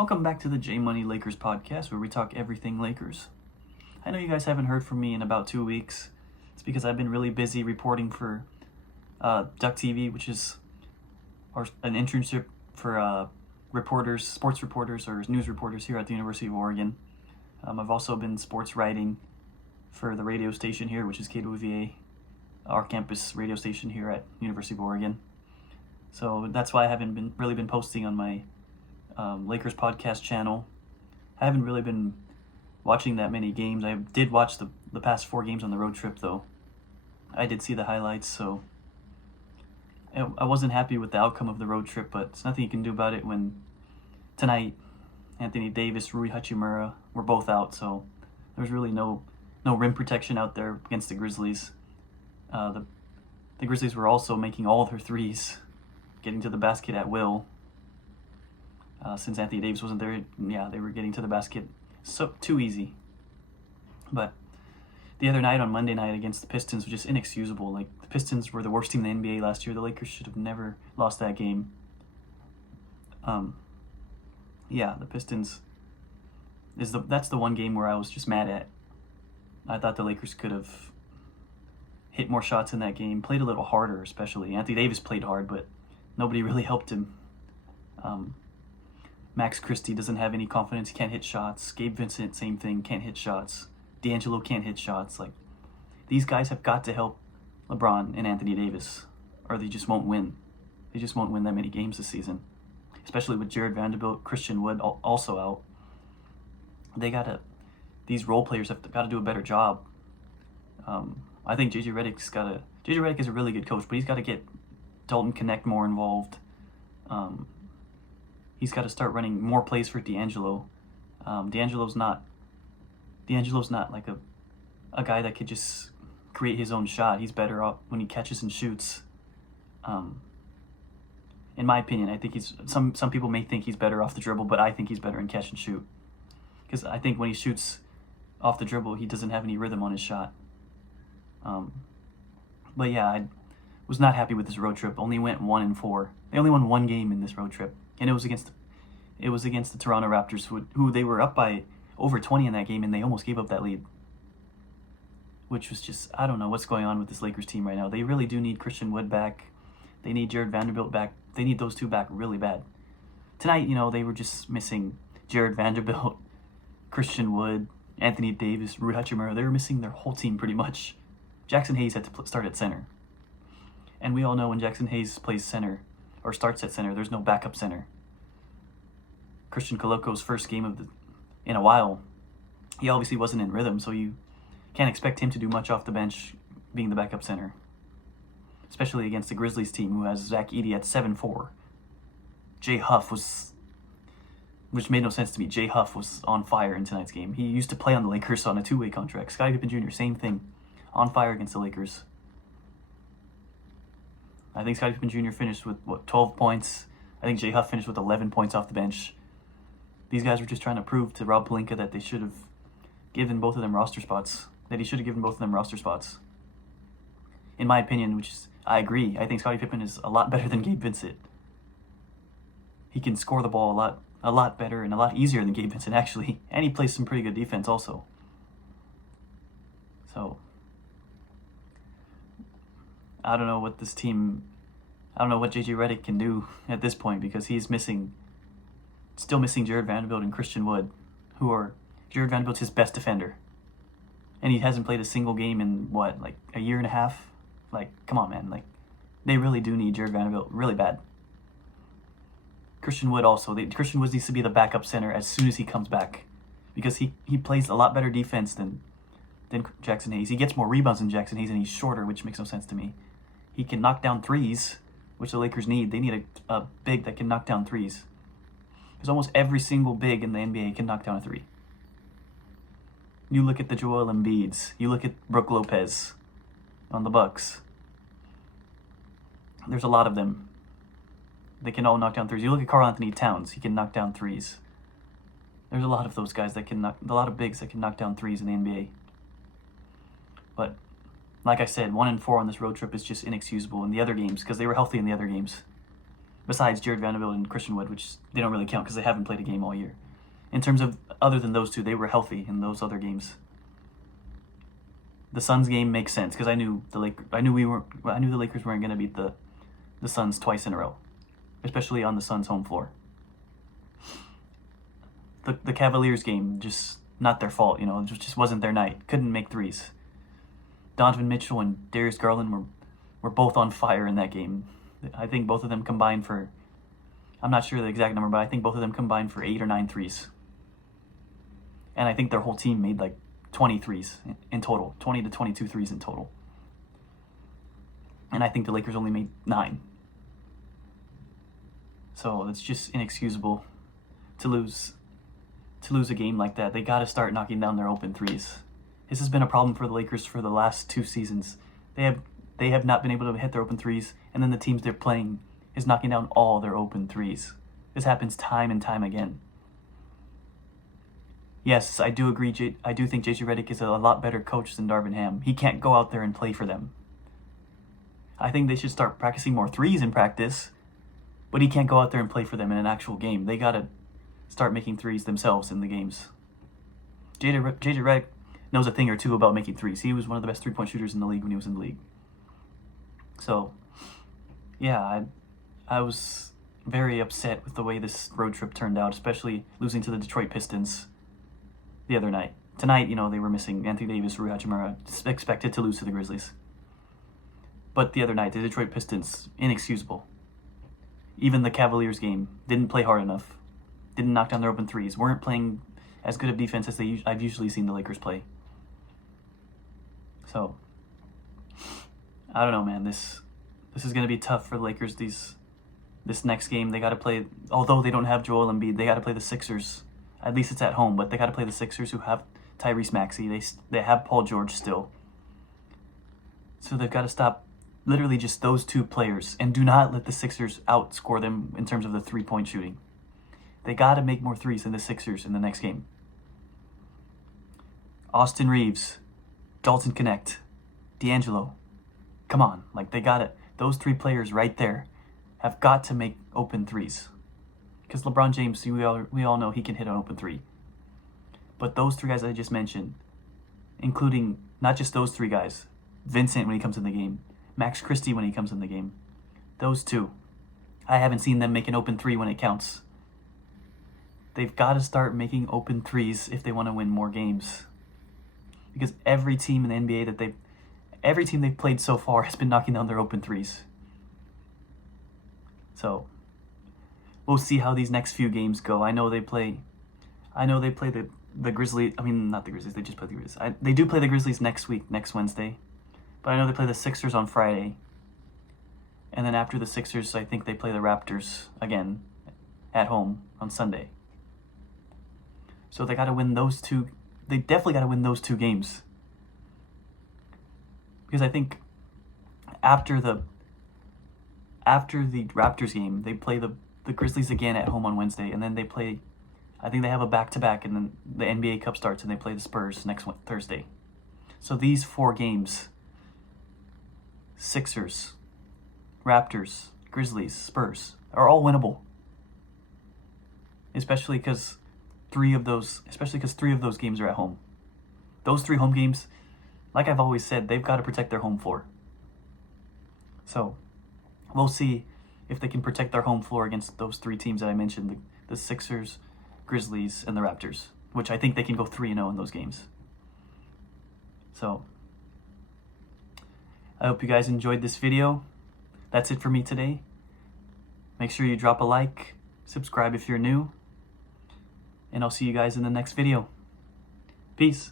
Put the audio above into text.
Welcome back to the J Money Lakers podcast, where we talk everything Lakers. I know you guys haven't heard from me in about 2 weeks. It's because I've been really busy reporting for Duck TV, which is an internship for reporters, sports reporters, or news reporters here at the University of Oregon. I've also been sports writing for the radio station here, which is KWVA, our campus radio station here at University of Oregon. So that's why I haven't really been posting on my Lakers podcast channel. I haven't really been watching that many games. I did watch the past 4 games on the road trip, though. I did see the highlights, so I wasn't happy with the outcome of the road trip, but there's nothing you can do about it when tonight Anthony Davis, Rui Hachimura were both out, so there's really no rim protection out there against the Grizzlies. The Grizzlies were also making all their threes, getting to the basket at will. Since Anthony Davis wasn't there, they were getting to the basket so too easy. But the other night, on Monday night against the Pistons, was just inexcusable. Like, the Pistons were the worst team in the NBA last year. The Lakers should have never lost that game. The Pistons that's the one game where I was just mad at. I thought the Lakers could have hit more shots in that game, played a little harder, especially. Anthony Davis played hard, but nobody really helped him. Max Christie doesn't have any confidence. He can't hit shots. Gabe Vincent, same thing, can't hit shots. D'Angelo can't hit shots. Like, these guys have got to help LeBron and Anthony Davis, or they just won't win. They just won't win that many games this season, especially with Jared Vanderbilt, Christian Wood also out. These role players have got to do a better job. I think JJ Redick is a really good coach, but he's got to get Dalton Connect more involved. He's got to start running more plays for D'Angelo. D'Angelo's not like a guy that could just create his own shot. He's better off when he catches and shoots. In my opinion, I think some people may think he's better off the dribble, but I think he's better in catch and shoot. Because I think when he shoots off the dribble, he doesn't have any rhythm on his shot. I was not happy with this road trip. Only went 1-4. They only won 1 game in this road trip, and it was against the Toronto Raptors, who they were up by over 20 in that game, and they almost gave up that lead. Which was just, I don't know what's going on with this Lakers team right now. They really do need Christian Wood back. They need Jared Vanderbilt back. They need those two back really bad. Tonight, they were just missing Jared Vanderbilt, Christian Wood, Anthony Davis, Rui Hachimura. They were missing their whole team pretty much. Jackson Hayes had to start at center. And we all know when Jackson Hayes plays center, or starts at center, there's no backup center. Christian Coloco's first game in a while, he obviously wasn't in rhythm, so you can't expect him to do much off the bench being the backup center. Especially against the Grizzlies team, who has Zach Edey at 7'4". Jay Huff which made no sense to me. Jay Huff was on fire in tonight's game. He used to play on the Lakers on a 2-way contract. Scottie Pippen Jr., same thing. On fire against the Lakers. I think Scottie Pippen Jr. finished with, 12 points. I think Jay Huff finished with 11 points off the bench. These guys were just trying to prove to Rob Pelinka that they should have given both of them roster spots. That he should have given both of them roster spots. In my opinion, I agree. I think Scottie Pippen is a lot better than Gabe Vincent. He can score the ball a lot better and a lot easier than Gabe Vincent, actually. And he plays some pretty good defense also. So, I don't know what JJ Redick can do at this point, because he's still missing Jared Vanderbilt and Christian Wood, Jared Vanderbilt's his best defender. And he hasn't played a single game in, a year and a half? Come on, man. They really do need Jared Vanderbilt really bad. Christian Wood also. Christian Wood needs to be the backup center as soon as he comes back, because he plays a lot better defense than Jackson Hayes. He gets more rebounds than Jackson Hayes, and he's shorter, which makes no sense to me. He can knock down threes, which the Lakers need. They need a big that can knock down threes. Because almost every single big in the NBA can knock down a 3. You look at the Joel Embiids. You look at Brook Lopez on the Bucks. There's a lot of them. They can all knock down threes. You look at Karl Anthony Towns. He can knock down threes. There's a lot of those guys a lot of bigs that can knock down threes in the NBA. But like I said, 1-4 on this road trip is just inexcusable in the other games, because they were healthy in the other games. besides Jared Vanderbilt and Christian Wood, which they don't really count because they haven't played a game all year. In terms of other than those two, they were healthy in those other games. The Suns game makes sense because I knew the Lakers weren't going to beat the Suns twice in a row, especially on the Suns' home floor. The Cavaliers game, just not their fault, you know, it just wasn't their night. Couldn't make threes. Donovan Mitchell and Darius Garland were both on fire in that game. I think both of them combined for, I'm not sure the exact number, but I think both of them combined for 8 or 9 threes. And I think their whole team made like 20 threes in total, 20 to 22 threes in total. And I think the Lakers only made 9. So it's just inexcusable to lose a game like that. They got to start knocking down their open threes. This has been a problem for the Lakers for the last 2 seasons. They have not been able to hit their open threes, and then the teams they're playing is knocking down all their open threes. This happens time and time again. Yes, I do agree. I do think JJ Redick is a lot better coach than Darvin Ham. He can't go out there and play for them. I think they should start practicing more threes in practice, but he can't go out there and play for them in an actual game. They got to start making threes themselves in the games. JJ Redick knows a thing or two about making threes. He was one of the best three-point shooters in the league when he was in the league. So, yeah, I was very upset with the way this road trip turned out, especially losing to the Detroit Pistons the other night. Tonight, you know, they were missing Anthony Davis, Rui Hachimura, expected to lose to the Grizzlies. But the other night, the Detroit Pistons, inexcusable. Even the Cavaliers game, didn't play hard enough. Didn't knock down their open threes. Weren't playing as good of defense as I've usually seen the Lakers play. So, I don't know, man. This is going to be tough for the Lakers. This next game, they got to play, although they don't have Joel Embiid, they got to play the Sixers. At least it's at home, but they got to play the Sixers, who have Tyrese Maxey. They have Paul George still. So they've got to stop literally just those 2 players and do not let the Sixers outscore them in terms of the three-point shooting. They got to make more threes than the Sixers in the next game. Austin Reeves, Dalton Connect, D'Angelo. Come on, like they got it. Those 3 players right there have got to make open threes. Because LeBron James, we all know he can hit an open 3. But those 3 guys I just mentioned, including not just those 3 guys, Vincent when he comes in the game, Max Christie when he comes in the game, those 2, I haven't seen them make an open 3 when it counts. They've got to start making open threes if they want to win more games. Because every team in the NBA every team they've played so far has been knocking down their open threes. So, we'll see how these next few games go. I know they play the Grizzlies. I mean, not the Grizzlies. They just play the Grizzlies. They do play the Grizzlies next Wednesday. But I know they play the Sixers on Friday. And then after the Sixers, I think they play the Raptors again at home on Sunday. So they got to win those 2. They definitely got to win those 2 games. Because I think after the Raptors game, they play the Grizzlies again at home on Wednesday, and then they play, I think they have a back-to-back, and then the NBA Cup starts, and they play the Spurs next Thursday. So these 4 games, Sixers, Raptors, Grizzlies, Spurs, are all winnable. Especially because 3 of those games are at home. Those 3 home games, like I've always said, they've got to protect their home floor. So, we'll see if they can protect their home floor against those 3 teams that I mentioned, the Sixers, Grizzlies, and the Raptors, which I think they can go 3-0 in those games. So, I hope you guys enjoyed this video. That's it for me today. Make sure you drop a like, subscribe if you're new, and I'll see you guys in the next video. Peace.